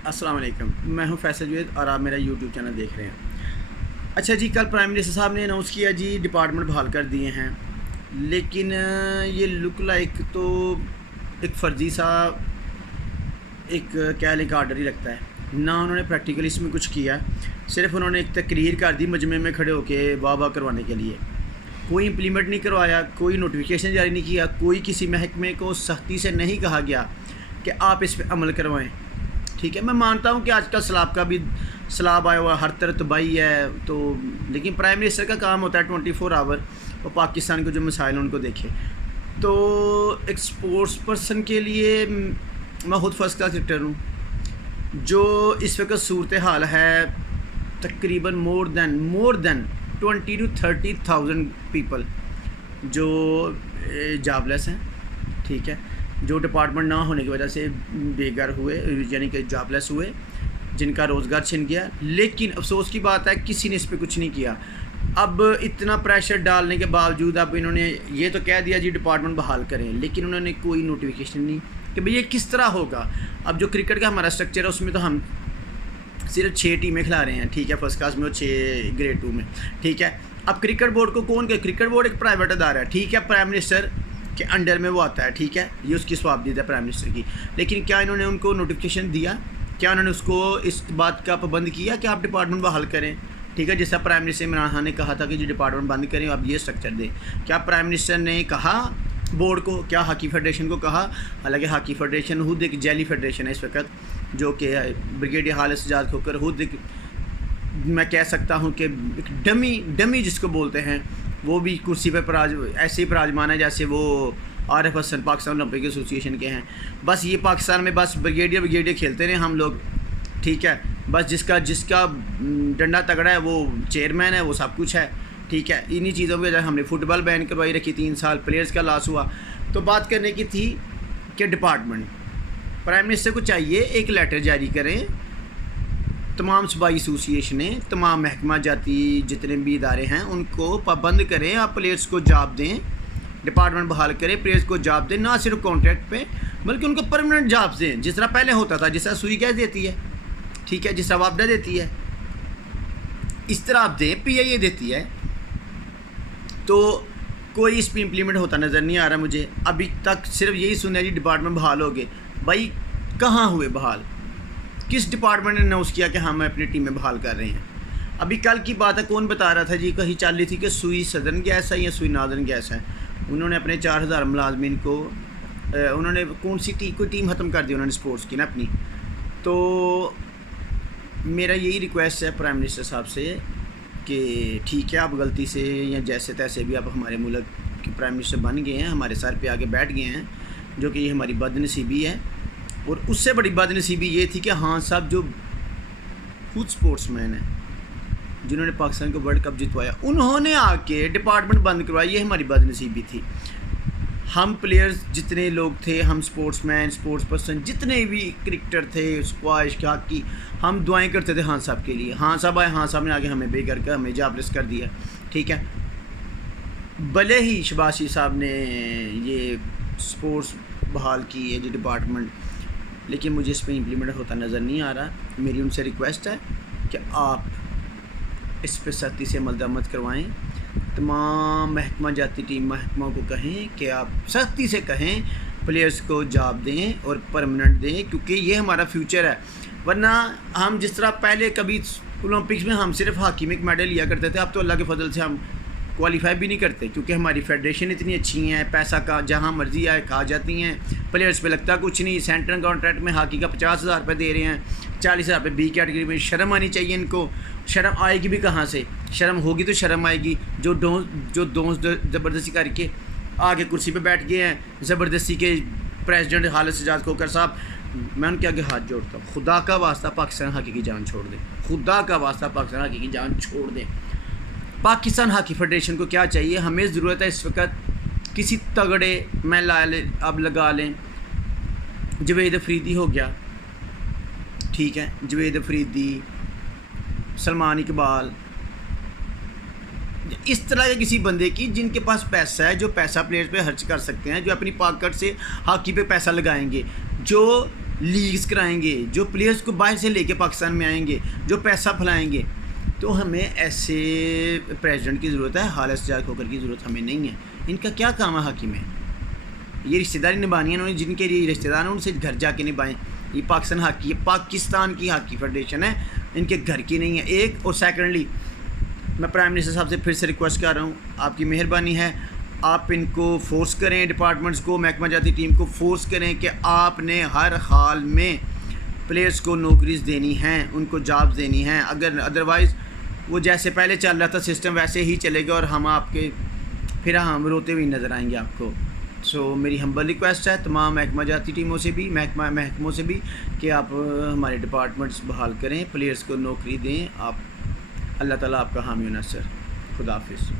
अस्सलाम वालेकुम, मैं हूं फैसल जवेद और आप मेरा यूट्यूब चैनल देख रहे हैं। अच्छा जी, कल प्राइम मिनिस्टर साहब ने अनाउंस किया जी डिपार्टमेंट बहाल कर दिए हैं, लेकिन ये लुक लाइक तो एक फ़र्जी सा एक कह लें का आर्डर ही लगता है ना। उन्होंने प्रैक्टिकली इसमें कुछ किया, सिर्फ उन्होंने एक तकरीर कर दी मजमे में खड़े होकर वाह वाह करवाने के लिए। कोई इम्प्लीमेंट नहीं करवाया, कोई नोटिफिकेशन जारी नहीं किया, कोई किसी महकमे को सख्ती से नहीं कहा गया कि आप इस पर अमल करवाएं। ठीक है, मैं मानता हूँ कि आजकल सैलाब का भी सैलाब आया हुआ, हर तरह तबाही है, तो लेकिन प्राइम मिनिस्टर का काम होता है 24 आवर और पाकिस्तान के जो मसाइल हैं उनको देखे। तो एक स्पोर्ट्स पर्सन के लिए मैं खुद फर्स्ट क्लास क्रिकेटर हूँ। जो इस वक्त सूरत हाल है, तकरीबन मोर देन 20 to 30,000 पीपल जो जॉबलेस हैं। ठीक है, जो डिपार्टमेंट ना होने की वजह से बेघर हुए, यानी कि जॉबलेस हुए, जिनका रोज़गार छिन गया। लेकिन अफसोस की बात है किसी ने इस पर कुछ नहीं किया। अब इतना प्रेशर डालने के बावजूद अब इन्होंने ये तो कह दिया जी डिपार्टमेंट बहाल करें, लेकिन उन्होंने कोई नोटिफिकेशन नहीं कि भाई ये किस तरह होगा। अब जो क्रिकेट का हमारा स्ट्रक्चर है उसमें तो हम सिर्फ 6 टीमें खिला रहे हैं। ठीक है, फर्स्ट क्लास में और 6 ग्रेड 2 में। ठीक है, अब क्रिकेट बोर्ड को कौन कहे? क्रिकेट बोर्ड एक प्राइवेट अदारा है। ठीक है, प्राइम मिनिस्टर के अंडर में वो आता है। ठीक है, ये उसकी स्वाबदीद है प्राइम मिनिस्टर की। लेकिन क्या इन्होंने उनको नोटिफिकेशन दिया? क्या उन्होंने उसको इस बात का पाबंद किया कि आप डिपार्टमेंट बहाल करें? ठीक है, जैसा प्राइम मिनिस्टर इमरान खान ने कहा था कि जो डिपार्टमेंट बंद करें, आप ये स्ट्रक्चर दें। क्या प्राइम मिनिस्टर ने कहा बोर्ड को? क्या हॉकी फेडरेशन को कहा? हालांकि हॉकी फेडरेशन खुद एक जैली फेडरेशन है इस वक्त, जो कि ब्रिगेडियर हालिद सज्जाद खोकर खुद एक, मैं कह सकता हूँ कि एक डमी जिसको बोलते हैं, वो भी कुर्सी पर ऐसे ही पराजमान है जैसे वो आरिफ हसन पाकिस्तान ओलंपिक एसोसिएशन के हैं। बस ये पाकिस्तान में बस ब्रिगेडियर खेलते रहे हम लोग। ठीक है, बस जिसका डंडा तगड़ा है वो चेयरमैन है, वो सब कुछ है। ठीक है, इन्हीं चीज़ों की वजह हमने फुटबॉल बैन करवाई रखी 3 साल, प्लेयर्स का लॉस हुआ। तो बात करने की थी कि डिपार्टमेंट प्राइम मिनिस्टर को चाहिए एक लेटर जारी करें, तमाम सूबाई एसोसिएशनें, तमाम महकमा जाती जितने भी इदारे हैं उनको पाबंद करें, आप प्लेयर्स को जॉब दें, डिपार्टमेंट बहाल करें, प्लेयर्स को जॉब दें, ना सिर्फ कॉन्ट्रैक्ट पे बल्कि उनको परमानेंट जॉब दें, जिस तरह पहले होता था, जिस तरह सुई गैस देती है। ठीक है, जिस तरह वापडा देती है, इस तरह आप दें, PIA देती है। तो कोई इस पर इम्प्लीमेंट होता नज़र नहीं आ रहा मुझे। अभी तक सिर्फ यही सुना जी डिपार्टमेंट बहाल हो गए। भाई कहाँ हुए बहाल? किस डिपार्टमेंट ने अनाउंस किया कि हम अपनी टीमें बहाल कर रहे हैं? अभी कल की बात है, कौन बता रहा था जी, कहीं चल रही थी कि सुई सदर्न गैस है या सुई नादर्न गैस है। उन्होंने अपने 4000 मुलाजमीन को उन्होंने कौन सी कोई टीम ख़त्म कर दी उन्होंने स्पोर्ट्स की ना अपनी। तो मेरा यही रिक्वेस्ट है प्राइम मिनिस्टर साहब से कि ठीक है, आप गलती से या जैसे तैसे भी आप हमारे मुल्क के प्राइम मिनिस्टर बन गए हैं, हमारे सर पे आके बैठ गए हैं, जो कि ये हमारी बदनसीबी है। और उससे बड़ी बदनसीबी ये थी कि हाँ साहब जो खुद स्पोर्ट्समैन है, जिन्होंने पाकिस्तान को वर्ल्ड कप जितवाया, उन्होंने आके डिपार्टमेंट बंद करवाया, ये हमारी बदनसीबी थी। हम प्लेयर्स जितने लोग थे, हम स्पोर्ट्समैन, स्पोर्ट्स पर्सन जितने भी क्रिकेटर थे, स्क्वाश, हॉकी, हम दुआएं करते थे हाँ साहब के लिए। हाँ साहब आए, हाँ साहब ने आगे हमें बेघर कर, हमें जॉबलेस कर दिया। ठीक है, भले ही शहबाज साहब ने ये स्पोर्ट्स बहाल की है जो डिपार्टमेंट, लेकिन मुझे इस पर इम्प्लीमेंट होता नज़र नहीं आ रहा। मेरी उनसे रिक्वेस्ट है कि आप इस पर सख्ती से अमल दरामद करवाएँ। तमाम महकमा जाती टीम महकमा को कहें कि आप सख्ती से कहें प्लेयर्स को जॉब दें और परमानेंट दें, क्योंकि ये हमारा फ्यूचर है। वरना हम जिस तरह पहले कभी ओलंपिक्स में हम सिर्फ हॉकी में एक मेडल लिया करते थे, अब तो अल्लाह के फजल से हम क्वालिफाई भी नहीं करते, क्योंकि हमारी फेडरेशन इतनी अच्छी हैं, पैसा का जहाँ मर्जी आए खा जाती हैं, प्लेयर्स पे लगता कुछ नहीं। सेंट्रल कॉन्ट्रैक्ट में हॉकी का 50,000 रुपये दे रहे हैं, 40,000 रुपये B कैटेगरी में। शर्म आनी चाहिए इनको। शर्म आएगी भी कहाँ से? शर्म होगी तो शर्म आएगी। जो दोस्त ज़बरदस्ती करके आगे कुर्सी पे बैठ गए हैं, ज़बरदस्ती के प्रेसिडेंट हालिद सज्जाद खोकर साहब, मैं उनके आगे हाथ जोड़ता हूँ, खुदा का वास्ता पाकिस्तान हॉकी की जान छोड़ दें, खुदा का वास्ता पाकिस्तान हॉकी की जान छोड़ दें। पाकिस्तान हॉकी फेडरेशन को क्या चाहिए? हमें ज़रूरत है इस वक्त किसी तगड़े, मैं अब लगा लें जवेद अफरीदी हो गया, ठीक है, जवेद अफरीदी, सलमान इकबाल, इस तरह के किसी बंदे की जिनके पास पैसा है, जो पैसा प्लेयर्स पे खर्च कर सकते हैं, जो अपनी पॉकेट से हॉकी पे पैसा लगाएंगे, जो لیگز کرائیں گے، جو پلیئرز کو باہر سے لے کے پاکستان میں آئیں گے، جو پیسہ پھیلائیں گے، تو ہمیں ایسے پریزیڈنٹ کی ضرورت ہے، حالت جا کھوکر کی ضرورت ہمیں نہیں ہے۔ ان کا کیا کام ہے ہاکی میں؟ یہ رشتہ داری نبھانی ہے انہوں نے، جن کے لیے رشتہ دار ہیں ان سے گھر جا کے نبھائیں۔ یہ پاکستان ہاکی ہے، پاکستان کی ہاکی فیڈریشن ہے، ان کے گھر کی نہیں ہے ایک۔ اور سیکنڈلی میں پرائم منسٹر صاحب سے پھر سے ریکویسٹ کر رہا ہوں، آپ کی مہربانی ہے، آپ ان کو فورس کریں، ڈپارٹمنٹس کو، محکمہ جاتی ٹیم کو فورس کریں کہ آپ نے ہر حال میں پلیئرز کو نوکریز دینی ہیں، ان کو جابز دینی ہیں۔ اگر ادروائز وہ جیسے پہلے چل رہا تھا سسٹم ویسے ہی چلے گا، اور ہم آپ کے پھر ہم روتے ہوئے نظر آئیں گے آپ کو۔ سو میری ہمبل ریکویسٹ ہے تمام محکمہ جاتی ٹیموں سے بھی، محکموں سے بھی، کہ آپ ہمارے ڈپارٹمنٹس بحال کریں، پلیئرز کو نوکری دیں۔ آپ اللہ تعالیٰ آپ کا حامی و ناصر۔ خدا حافظ۔